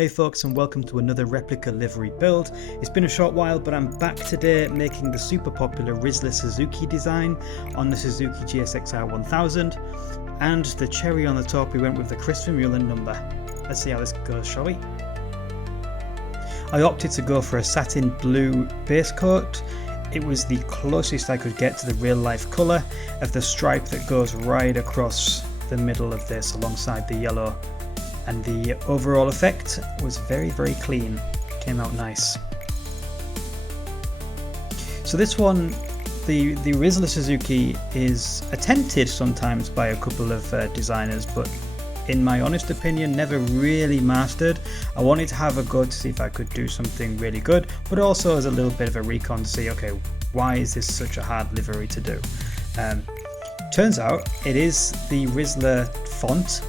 Hey folks, and welcome to another replica livery build. It's been a short while, but I'm back today making the super popular Rizla Suzuki design on the Suzuki GSX-R 1000, and the cherry on the top we went with the Vermeulen number. Let's see how this goes, shall we? I opted to go for a satin blue base coat. It was the closest I could get to the real life colour of the stripe that goes right across the middle of this alongside the yellow. And the overall effect was very clean, came out nice. So this one, the Rizla Suzuki, is attempted sometimes by a couple of designers, but in my honest opinion never really mastered. I wanted to have a go to see if I could do something really good, but also as a little bit of a recon to see, okay, why is this such a hard livery to do? Turns out it is the Rizla font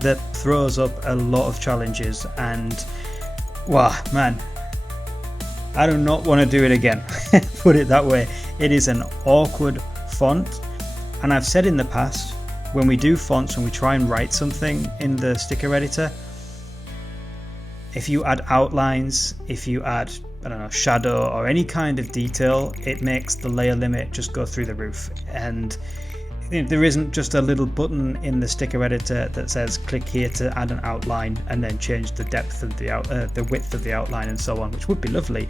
that throws up a lot of challenges, and wow, man, I do not want to do it again. Put it that way. It is an awkward font, and I've said in the past, when we do fonts, when we try and write something in the sticker editor, if you add outlines, if you add, I don't know, shadow or any kind of detail, it makes the layer limit just go through the roof. And there isn't just a little button in the sticker editor that says click here to add an outline and then change the depth of the width of the outline and so on, which would be lovely.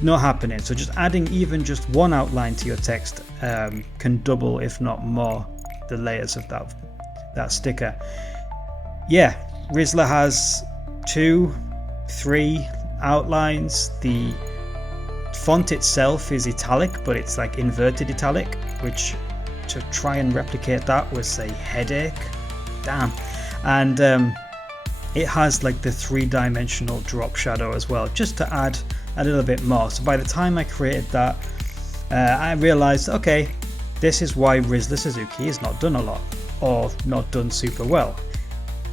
Not happening. So just adding even just one outline to your text can double, if not more, the layers of that sticker. Yeah, Rizla has 2, 3 outlines. The font itself is italic, but it's like inverted italic, which to try and replicate that was a headache. Damn. And it has like the 3-dimensional drop shadow as well, just to add a little bit more. So by the time I created that, I realized, okay, this is why Rizla Suzuki is not done a lot, or not done super well.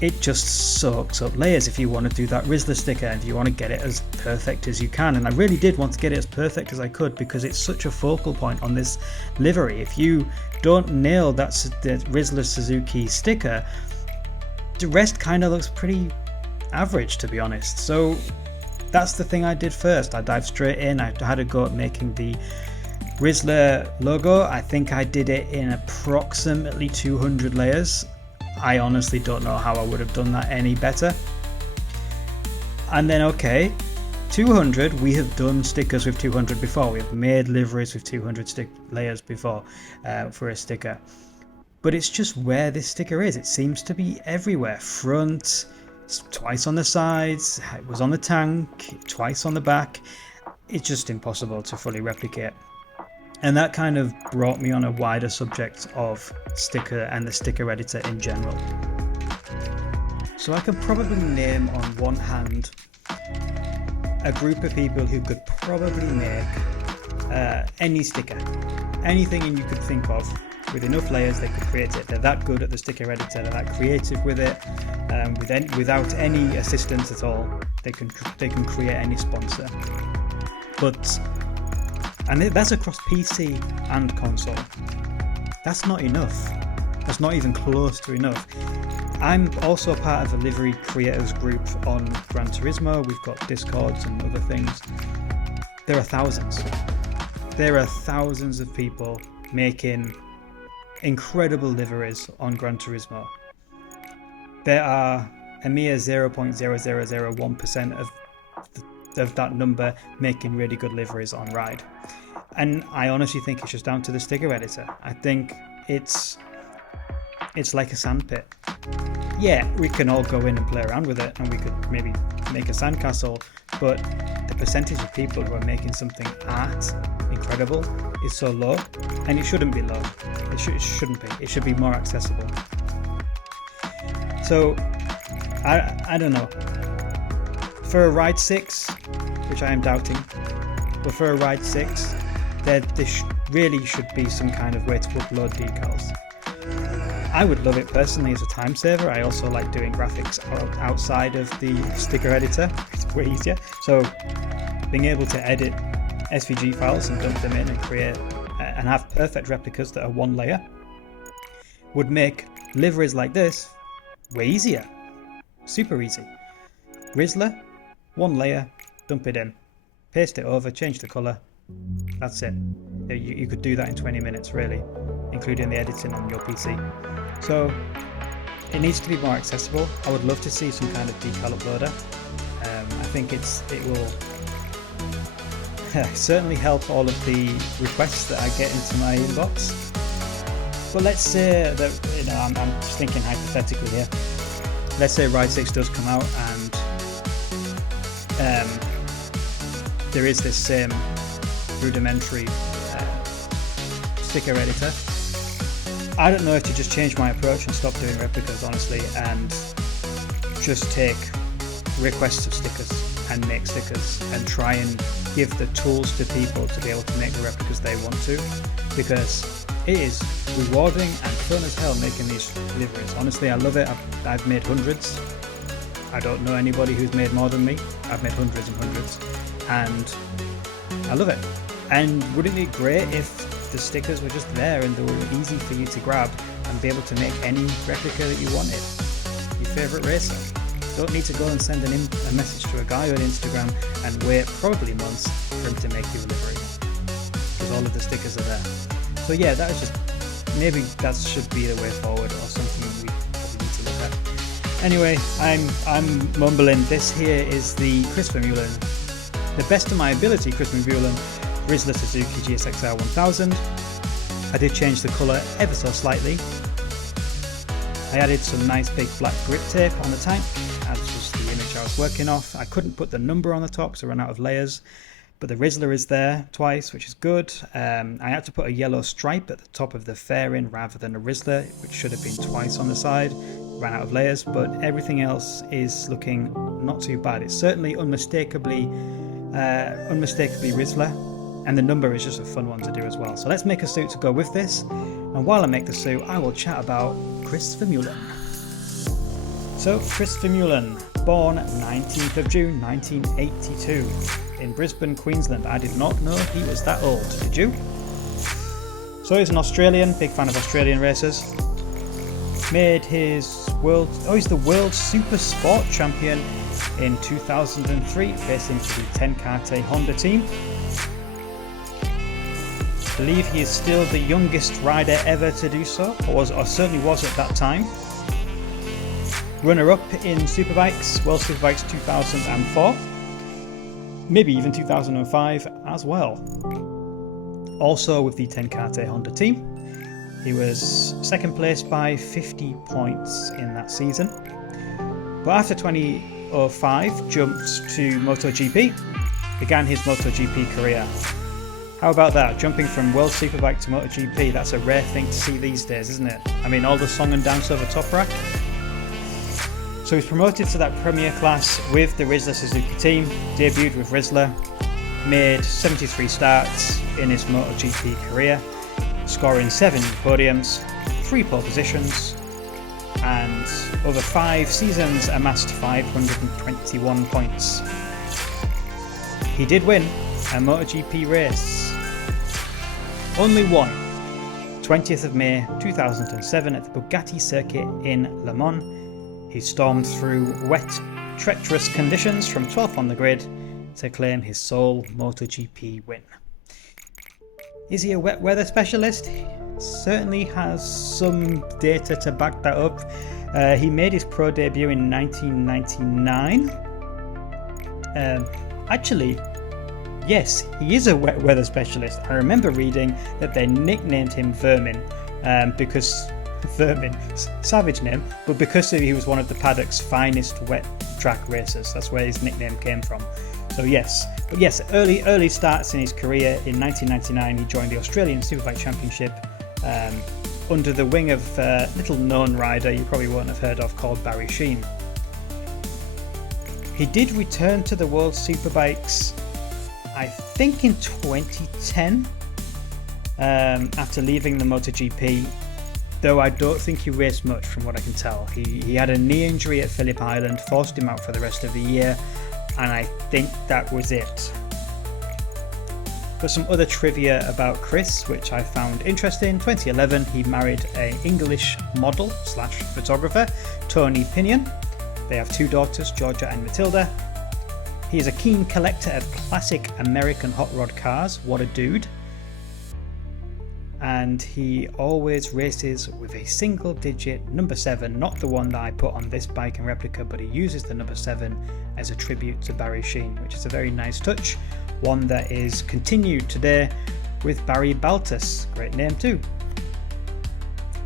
It just soaks up layers if you want to do that Rizla sticker, and if you want to get it as perfect as you can. And I really did want to get it as perfect as I could, because it's such a focal point on this livery. If you don't nail the Rizla Suzuki sticker, the rest kind of looks pretty average, to be honest. So that's the thing I did first. I dived straight in. I had a go at making the Rizla logo. I think I did it in approximately 200 layers. I honestly don't know how I would have done that any better. And then, okay, 200, we have done stickers with 200 before. We have made liveries with 200 layers before for a sticker. But it's just where this sticker is. It seems to be everywhere. Front, twice on the sides, it was on the tank, twice on the back. It's just impossible to fully replicate. And that kind of brought me on a wider subject of sticker and the sticker editor in general. So I could probably name on one hand a group of people who could probably make any sticker. Anything you could think of. With enough layers they could create it. They're that good at the sticker editor, they're that creative with it. Without any assistance at all, they can create any sponsor. And that's across PC and console. That's not enough. That's not even close to enough. I'm also part of a livery creators group on Gran Turismo. We've got Discords and other things. There are thousands. There are thousands of people making incredible liveries on Gran Turismo. There are a mere 0.0001% of that number making really good liveries on Ride. And I honestly think it's just down to the sticker editor. I think it's like a sandpit. Yeah, we can all go in and play around with it, and we could maybe make a sandcastle, but the percentage of people who are making something incredible is so low, and it shouldn't be low. It shouldn't be. It should be more accessible. So I don't know. For a Ride 6, which I am doubting, but for a Ride 6, there really should be some kind of way to upload decals. I would love it personally as a time saver. I also like doing graphics outside of the sticker editor. It's way easier. So being able to edit SVG files and dump them in and create and have perfect replicas that are one layer would make liveries like this way easier. Super easy. Rizla, one layer, dump it in, paste it over, change the colour. That's it. You could do that in 20 minutes really, including the editing on your PC. So it needs to be more accessible. I would love to see some kind of decal uploader. I think it will certainly help all of the requests that I get into my inbox. But let's say that, I'm just thinking hypothetically here. Let's say Ride 6 does come out and there is this same rudimentary sticker editor. I don't know if to just change my approach and stop doing replicas, honestly, and just take requests of stickers and make stickers and try and give the tools to people to be able to make the replicas they want to, because it is rewarding and fun as hell making these liveries. Honestly, I love it. I've made hundreds. I don't know anybody who's made more than me. I've made hundreds and hundreds, and I love it. And wouldn't it be great if the stickers were just there and they were easy for you to grab and be able to make any replica that you wanted? Your favourite racer. Don't need to go and send a message to a guy on Instagram and wait probably months for him to make you a livery, because all of the stickers are there. So yeah, that is just, maybe that should be the way forward, or something we probably need to look at. Anyway, I'm mumbling. This here is the Chris Vermeulen, the best of my ability Chris Vermeulen Rizla Suzuki GSXR 1000. I did change the colour ever so slightly. I added some nice big black grip tape on the tank, as was the image I was working off. I couldn't put the number on the top because I ran out of layers, but the Rizla is there twice, which is good. I had to put a yellow stripe at the top of the fairing rather than a Rizla, which should have been twice on the side. Ran out of layers, but everything else is looking not too bad. It's certainly unmistakably Rizla, and the number is just a fun one to do as well. So let's make a suit to go with this, and while I make the suit I will chat about Chris Vermeulen. So Chris Vermeulen, born 19th of June 1982 in Brisbane, Queensland. I did not know he was that old, did you? So he's an Australian, big fan of Australian racers. Made his he's the world super sport champion in 2003, racing for the Tenkate Honda team. I believe he is still the youngest rider ever to do so, or certainly was at that time. Runner-up in Superbikes, World Superbikes 2004, maybe even 2005 as well. Also with the Tenkate Honda team. He was second place by 50 points in that season. But after 2005, jumped to MotoGP, began his MotoGP career. How about that? Jumping from World Superbike to MotoGP, that's a rare thing to see these days, isn't it? I mean, all the song and dance over Top Rack. So he's promoted to that premier class with the Rizla Suzuki team, debuted with Rizla, made 73 starts in his MotoGP career, scoring 7 podiums, 3 pole positions, and over 5 seasons amassed 521 points. He did win a MotoGP race. Only one. 20th of May 2007 at the Bugatti circuit in Le Mans. He stormed through wet, treacherous conditions from 12th on the grid to claim his sole MotoGP win. Is he a wet weather specialist? He certainly has some data to back that up. He made his pro debut in 1999. Actually, yes, he is a wet weather specialist. I remember reading that they nicknamed him Vermin because Vermin, savage name, but because he was one of the paddock's finest wet track racers. That's where his nickname came from. So yes, but yes, early starts in his career. In 1999, he joined the Australian Superbike Championship under the wing of a little known rider you probably won't have heard of called Barry Sheene. He did return to the World Superbikes, I think in 2010, after leaving the MotoGP, though I don't think he raced much from what I can tell. He had a knee injury at Phillip Island, forced him out for the rest of the year, and I think that was it. But some other trivia about Chris, which I found interesting. 2011, he married an English model / photographer, Tony Pinion. They have 2 daughters, Georgia and Matilda. He is a keen collector of classic American hot rod cars. What a dude. And he always races with a single digit number 7, not the one that I put on this bike and replica, but he uses the number 7 as a tribute to Barry Sheene, which is a very nice touch, one that is continued today with Barry Baltus. Great name too.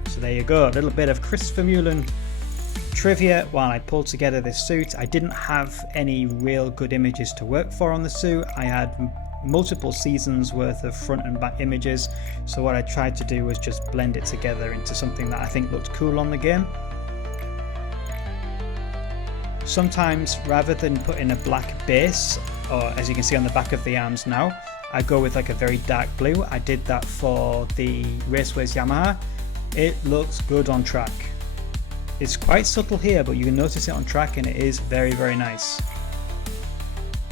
So there you go, a little bit of Chris Vermeulen trivia while I pulled together this suit. I didn't have any real good images to work for on the suit. I had multiple seasons worth of front and back images, so what I tried to do was just blend it together into something that I think looked cool on the game. Sometimes rather than put in a black base, or as you can see on the back of the arms now, I go with like a very dark blue. I did that for the Raceways Yamaha. It looks good on track. It's quite subtle here, but you can notice it on track and it is very, very nice.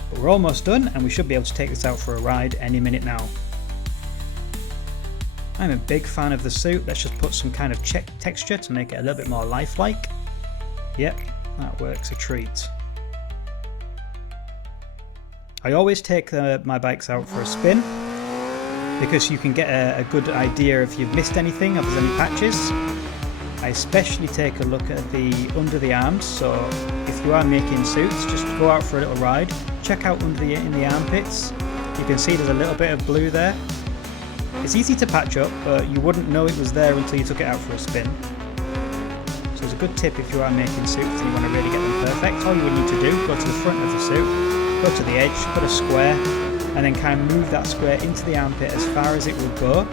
But we're almost done and we should be able to take this out for a ride any minute now. I'm a big fan of the suit. Let's just put some kind of texture to make it a little bit more lifelike. Yep, that works a treat. I always take my bikes out for a spin because you can get a good idea if you've missed anything, if there's any patches. I especially take a look at the under the arms, so if you are making suits, just go out for a little ride, check out in the armpits. You can see there's a little bit of blue there. It's easy to patch up, but you wouldn't know it was there until you took it out for a spin. So it's a good tip if you are making suits and you want to really get them perfect. All you would need to do, go to the front of the suit, go to the edge, put a square, and then kind of move that square into the armpit as far as it will go.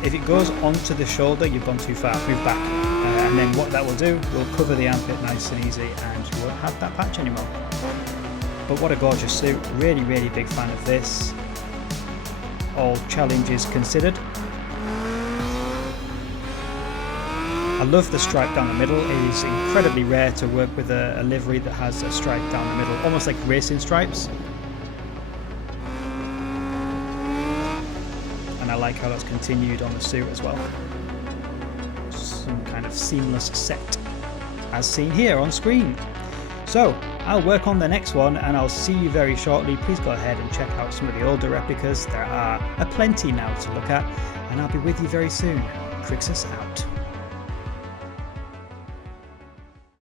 If it goes onto the shoulder, you've gone too far, move back. And then what that will do, will cover the armpit nice and easy and you won't have that patch anymore. But what a gorgeous suit, really, really big fan of this. All challenges considered. I love the stripe down the middle. It is incredibly rare to work with a livery that has a stripe down the middle, almost like racing stripes. And I like how that's continued on the suit as well. Some kind of seamless set, as seen here on screen. So I'll work on the next one and I'll see you very shortly. Please go ahead and check out some of the older replicas. There are a plenty now to look at, and I'll be with you very soon. Crixus out.